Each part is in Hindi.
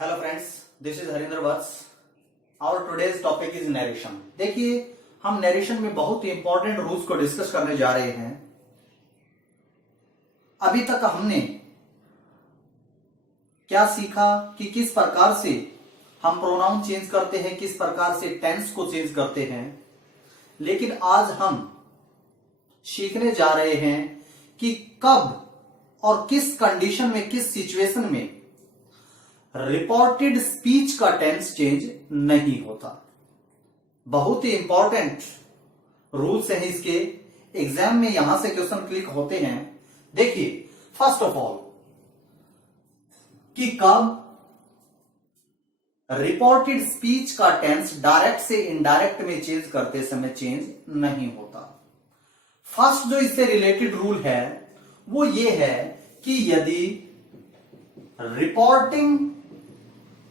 Hello friends, this is Harinder Vats. Our today's topic is narration. देखिए, हम नरेशन में बहुत ही इंपॉर्टेंट रूल्स को डिस्कस करने जा रहे हैं। अभी तक हमने क्या सीखा कि किस प्रकार से हम प्रोनाउन चेंज करते हैं, किस प्रकार से टेंस को चेंज करते हैं। लेकिन आज हम सीखने जा रहे हैं कि कब और किस कंडीशन में, किस सिचुएशन में रिपोर्टेड स्पीच का टेंस चेंज नहीं होता। बहुत ही इंपॉर्टेंट रूल्स हैं इसके। एग्जाम में यहां से क्वेश्चन क्लिक होते हैं। देखिए, फर्स्ट ऑफ ऑल कि कब रिपोर्टेड स्पीच का टेंस डायरेक्ट से इनडायरेक्ट में चेंज करते समय चेंज नहीं होता। फर्स्ट जो इससे रिलेटेड रूल है वो ये है कि यदि रिपोर्टिंग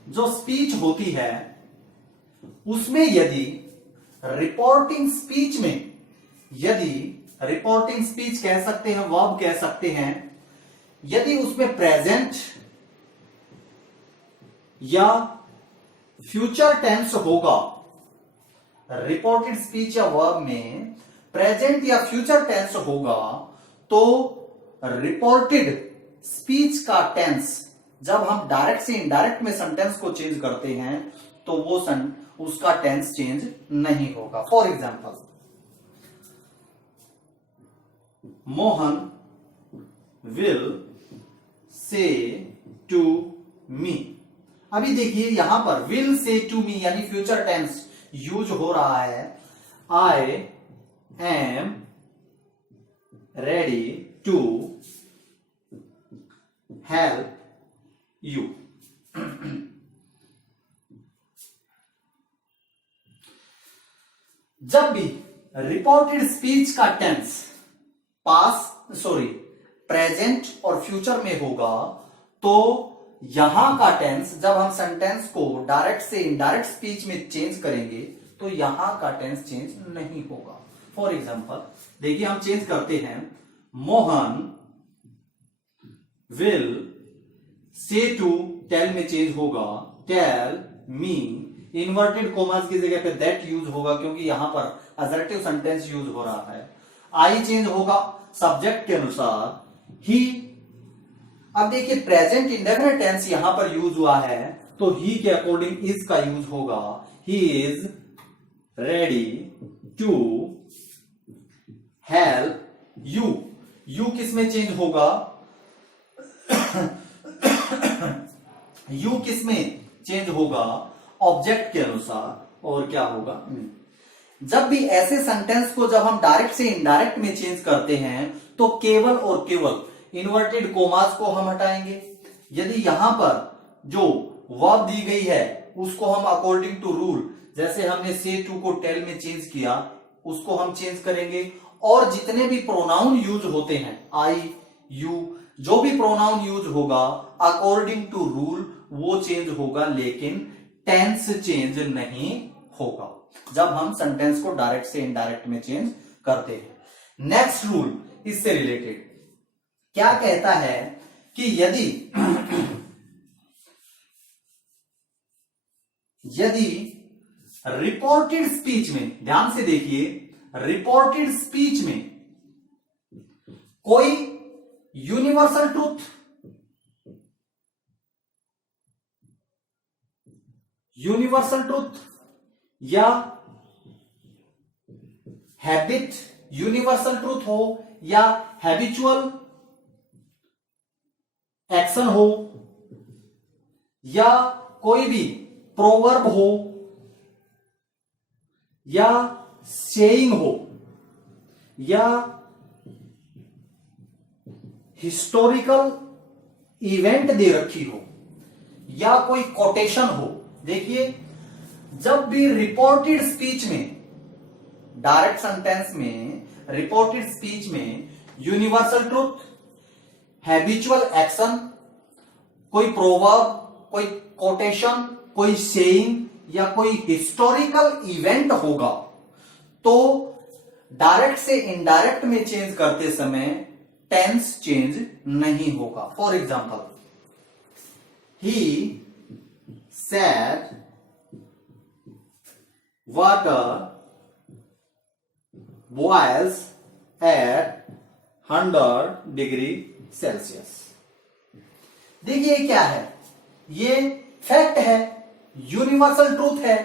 जो स्पीच होती है उसमें यदि रिपोर्टिंग स्पीच में, यदि रिपोर्टिंग स्पीच कह सकते हैं, वर्ब कह सकते हैं, यदि उसमें प्रेजेंट या फ्यूचर टेंस होगा, रिपोर्टेड स्पीच या वर्ब में प्रेजेंट या फ्यूचर टेंस होगा, तो रिपोर्टेड स्पीच का टेंस जब हम डायरेक्ट से इनडायरेक्ट में सेंटेंस को चेंज करते हैं तो वो उसका टेंस चेंज नहीं होगा। For example, Mohan will say to me. अभी देखिए यहां पर विल से टू मी यानी फ्यूचर टेंस यूज हो रहा है। I am ready to help you. जब भी रिपोर्टेड स्पीच का टेंस प्रेजेंट और फ्यूचर में होगा तो यहां का टेंस, जब हम सेंटेंस को डायरेक्ट से इनडायरेक्ट स्पीच में चेंज करेंगे तो यहां का टेंस चेंज नहीं होगा। फॉर एग्जाम्पल देखिए, हम चेंज करते हैं, Mohan will say to tell में चेंज होगा, टेल मी। इन्वर्टेड कोमास की जगह पे दैट यूज होगा क्योंकि यहां पर असर्टिव सेंटेंस यूज हो रहा है। आई चेंज होगा सब्जेक्ट के अनुसार, ही। अब देखिए, प्रेजेंट इंडेफिनिट टेंस यहां पर यूज हुआ है तो ही के अकॉर्डिंग इज का यूज होगा। He is ready to help you. You किस में चेंज होगा? यू किस में चेंज होगा? ऑब्जेक्ट के अनुसार। और क्या होगा? जब भी ऐसे सेंटेंस को जब हम डायरेक्ट से इनडायरेक्ट में चेंज करते हैं तो केवल और केवल इन्वर्टेड कोमास को हम हटाएंगे। यदि यहां पर जो वर्ब दी गई है उसको हम अकॉर्डिंग टू रूल, जैसे हमने से टू को टेल में चेंज किया, उसको हम चेंज करेंगे। और जितने भी प्रोनाउन यूज होते हैं, आई, यू, जो भी प्रोनाउन यूज होगा अकॉर्डिंग टू रूल वो चेंज होगा, लेकिन टेंस चेंज नहीं होगा जब हम सेंटेंस को डायरेक्ट से इनडायरेक्ट में चेंज करते हैं। नेक्स्ट रूल इससे रिलेटेड क्या कहता है कि यदि रिपोर्टेड स्पीच में, ध्यान से देखिए, रिपोर्टेड स्पीच में कोई यूनिवर्सल ट्रूथ, या हैबिट यूनिवर्सल ट्रूथ हो, या हैबिचुअल एक्शन हो, या कोई भी प्रोवर्ब हो, या सेइंग हो, या हिस्टोरिकल इवेंट दे रखी हो, या कोई कोटेशन हो। देखिए, जब भी रिपोर्टेड स्पीच में, डायरेक्ट सेंटेंस में, रिपोर्टेड स्पीच में यूनिवर्सल ट्रूथ, हैबिचुअल एक्शन, कोई प्रोवर्ब, कोई कोटेशन, कोई सेइंग या कोई हिस्टोरिकल इवेंट होगा तो डायरेक्ट से इनडायरेक्ट में चेंज करते समय टेंस चेंज नहीं होगा। For example, he said water boils at 100 degree Celsius. देखिए क्या है, ये फैक्ट है, यूनिवर्सल ट्रूथ है।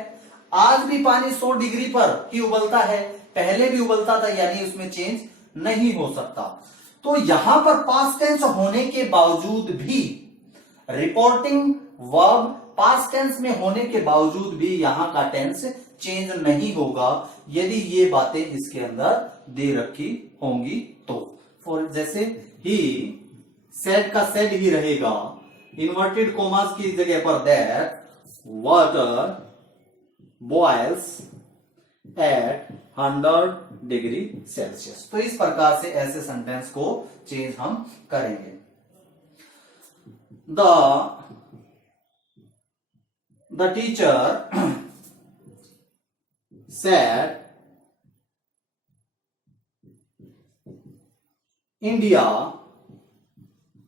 आज भी पानी 100 डिग्री पर ही उबलता है, पहले भी उबलता था, यानी उसमें चेंज नहीं हो सकता। तो यहां पर पास्ट टेंस होने के बावजूद भी, रिपोर्टिंग वर्ब पास्ट टेंस में होने के बावजूद भी यहां का टेंस चेंज नहीं होगा यदि ये बातें इसके अंदर दे रखी होंगी तो। फॉर जैसे ही सेड का सेड ही रहेगा, इन्वर्टेड कोमास की जगह पर that water boils at 100 degree Celsius. तो इस प्रकार से ऐसे सेंटेंस को चेंज हम करेंगे। The teacher said India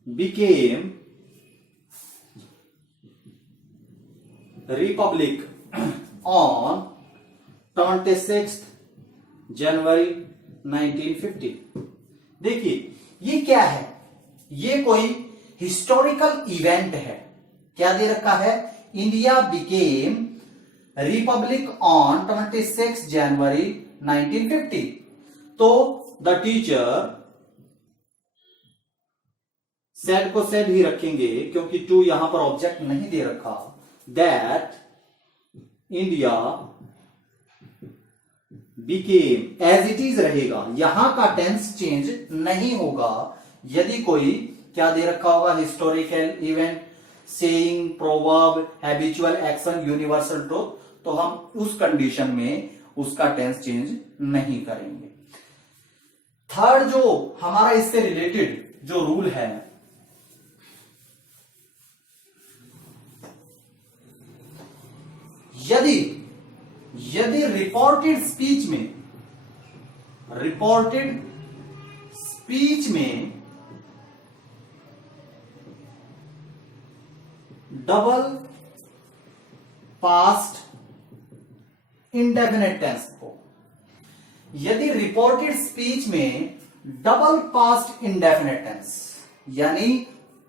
became republic on 26th जनवरी 1950। देखिए ये क्या है, ये कोई हिस्टोरिकल इवेंट है। क्या दे रखा है, India became republic on 26 January 1950। तो द टीचर, सेड को सेड ही रखेंगे क्योंकि टू यहां पर ऑब्जेक्ट नहीं दे रखा। That India became, as it is रहेगा, यहां का टेंस चेंज नहीं होगा यदि कोई क्या दे रखा होगा, historical event, saying, proverb, habitual action, universal truth. तो हम उस कंडीशन में उसका टेंस चेंज नहीं करेंगे। थर्ड जो हमारा इससे रिलेटेड जो रूल है, यदि रिपोर्टेड स्पीच में डबल पास्ट इंडेफिनेट टेंस हो, यदि रिपोर्टेड स्पीच में डबल पास्ट इंडेफिनेट टेंस यानी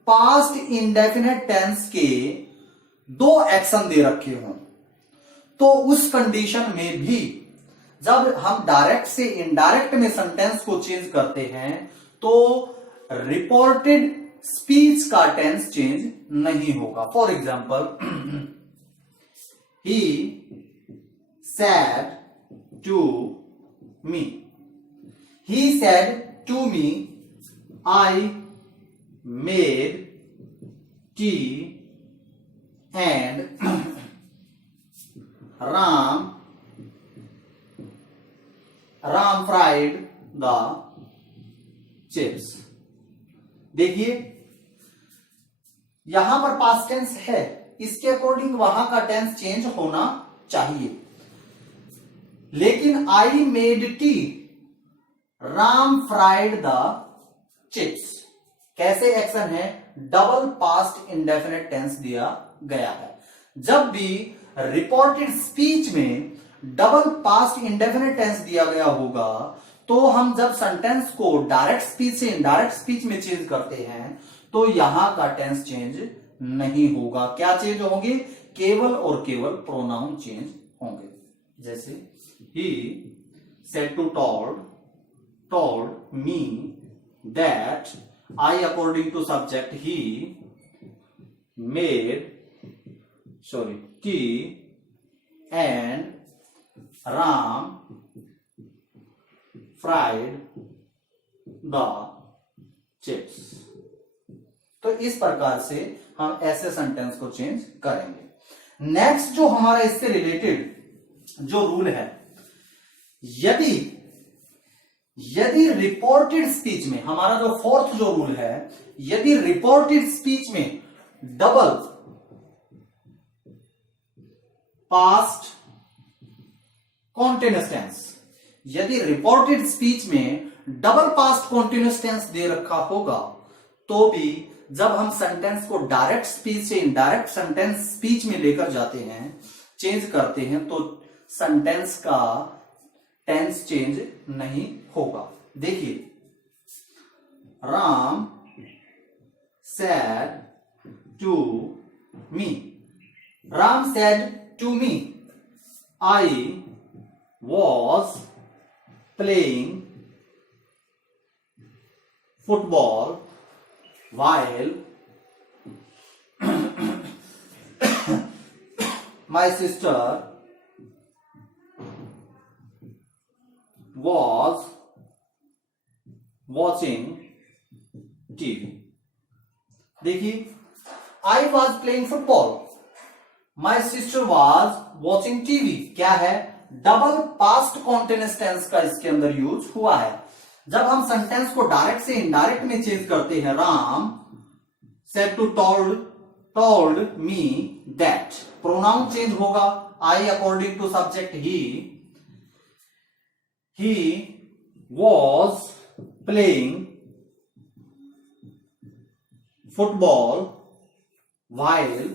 पास्ट इंडेफिनेट टेंस के दो एक्शन दे रखे हों, तो उस कंडीशन में भी जब हम डायरेक्ट से इनडायरेक्ट में सेंटेंस को चेंज करते हैं तो रिपोर्टेड स्पीच का टेंस चेंज नहीं होगा। For example, he said to me, he said to me, I made tea and Ram fried the chips। देखिए यहां पर पास्ट टेंस है, इसके अकॉर्डिंग वहां का टेंस चेंज होना चाहिए, लेकिन I made tea, Ram fried the chips कैसे एक्शन है, डबल पास्ट इंडेफिनेट टेंस दिया गया है। जब भी रिपोर्टेड स्पीच में डबल पास्ट इंडेफिनेट टेंस दिया गया होगा तो हम जब सेंटेंस को डायरेक्ट स्पीच से इनडायरेक्ट स्पीच में चेंज करते हैं तो यहां का टेंस चेंज नहीं होगा। क्या चेंज होंगे, केवल और केवल प्रोनाउन चेंज होंगे। जैसे he said to told me that I, according to subject, he made tea and Ram fried the chips। तो इस प्रकार से हम ऐसे सेंटेंस को चेंज करेंगे। नेक्स्ट जो हमारा इससे रिलेटेड जो रूल है, यदि रिपोर्टेड स्पीच में, हमारा जो फोर्थ जो रूल है, यदि रिपोर्टेड स्पीच में डबल पास्ट कॉन्टिन्यूअस टेंस, यदि रिपोर्टेड स्पीच में डबल पास्ट कॉन्टिन्यूअस टेंस दे रखा होगा तो भी जब हम सेंटेंस को डायरेक्ट स्पीच से इनडायरेक्ट सेंटेंस स्पीच में लेकर जाते हैं, चेंज करते हैं, तो सेंटेंस का टेंस चेंज नहीं होगा। देखिए, Ram said to me, Ram said to me, I was playing football while my sister was watching TV। देखिए, I was playing football, my sister was watching TV, क्या है? डबल पास्ट कॉन्टिन्यूअस टेंस का इसके अंदर यूज हुआ है। जब हम सेंटेंस को डायरेक्ट से इनडायरेक्ट में चेंज करते हैं, Ram said to told me that, pronoun change होगा, I according to subject he was playing football while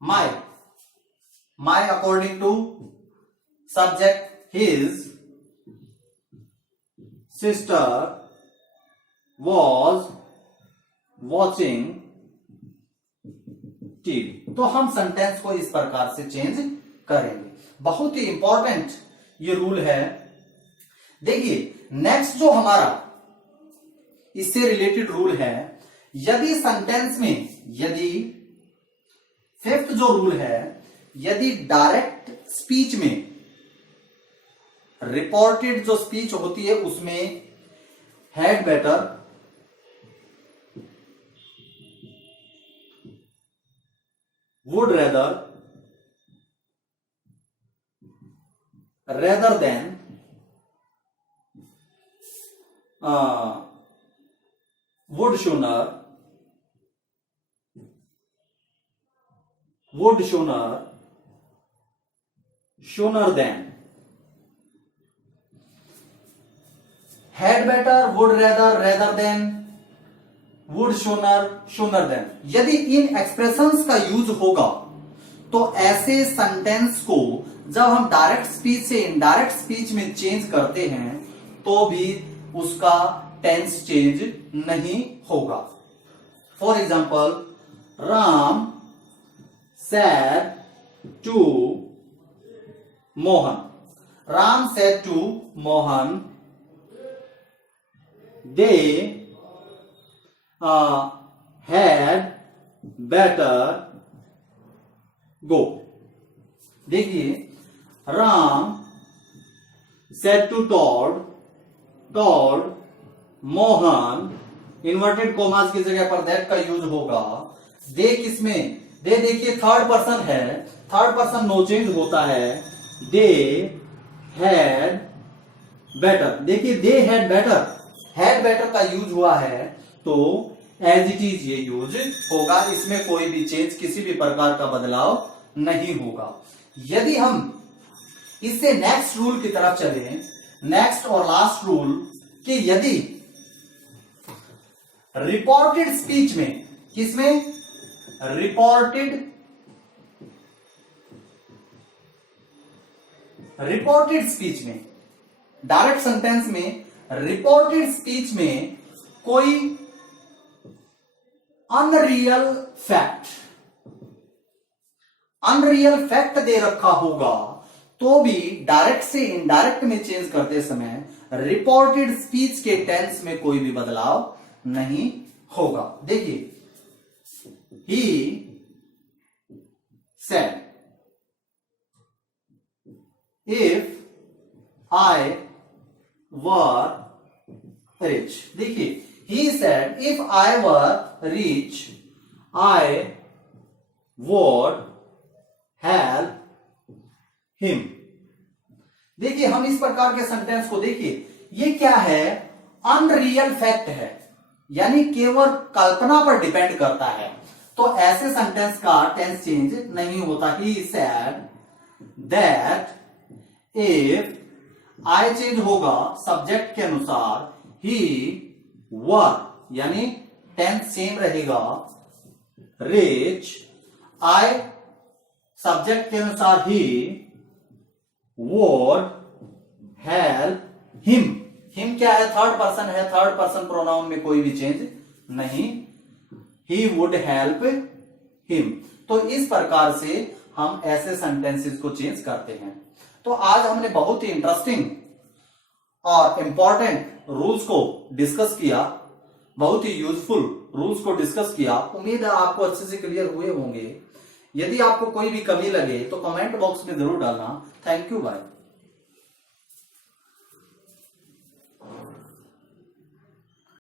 my according to subject his sister was watching TV। तो हम सेंटेंस को इस प्रकार से चेंज करेंगे। बहुत ही इंपॉर्टेंट ये रूल है। देखिए, नेक्स्ट जो हमारा इससे रिलेटेड रूल है, यदि सेंटेंस में, यदि फिफ्थ जो रूल है, यदि डायरेक्ट स्पीच में रिपोर्टेड जो स्पीच होती है उसमें had better, would rather than, would sooner than, had better, would rather than, would sooner than, यदि इन एक्सप्रेशंस का यूज होगा तो ऐसे सेंटेंस को जब हम डायरेक्ट स्पीच से इनडायरेक्ट स्पीच में चेंज करते हैं तो भी उसका टेंस चेंज नहीं होगा। For example, Ram said to Mohan, Ram said to Mohan, they had better go। देखिए, Ram said to told Mohan, inverted commas की जगह पर दैट का यूज होगा। दे किसमें? दे देखिए थर्ड पर्सन है, थर्ड पर्सन नो चेंज होता है। दे हैड बेटर, देखिए दे हैड बेटर का यूज हुआ है तो एज इट इज ये यूज होगा, इसमें कोई भी चेंज, किसी भी प्रकार का बदलाव नहीं होगा। यदि हम इससे नेक्स्ट रूल की तरफ चले, नेक्स्ट और लास्ट रूल, कि यदि रिपोर्टेड स्पीच में, किसमें? रिपोर्टेड स्पीच में, डायरेक्ट सेंटेंस में, रिपोर्टेड स्पीच में कोई अनरियल फैक्ट दे रखा होगा तो भी डायरेक्ट से इनडायरेक्ट में चेंज करते समय रिपोर्टेड स्पीच के टेंस में कोई भी बदलाव नहीं होगा। देखिए, he said, if I were rich, देखिए, he said if I were rich I would help him। देखिए, हम इस प्रकार के सेंटेंस को देखिए, ये क्या है? अनरियल फैक्ट है, यानी केवल कल्पना पर डिपेंड करता है, तो ऐसे सेंटेंस का टेंस चेंज नहीं होता। He said that, if I change होगा सब्जेक्ट के अनुसार, ही वर, यानी टेंस सेम रहेगा, रिच, आई सब्जेक्ट के अनुसार ही, वुड हेल्प हिम। हिम क्या है? थर्ड पर्सन है, थर्ड पर्सन प्रोनाउन में कोई भी चेंज नहीं, ही वुड हेल्प हिम। तो इस प्रकार से हम ऐसे सेंटेंसेस को चेंज करते हैं। तो आज हमने बहुत ही इंटरेस्टिंग और इंपॉर्टेंट रूल्स को डिस्कस किया, बहुत ही यूजफुल रूल्स को डिस्कस किया। उम्मीद है आपको अच्छे से क्लियर हुए होंगे। यदि आपको कोई भी कमी लगे तो कमेंट बॉक्स में जरूर डालना। Thank you, bye.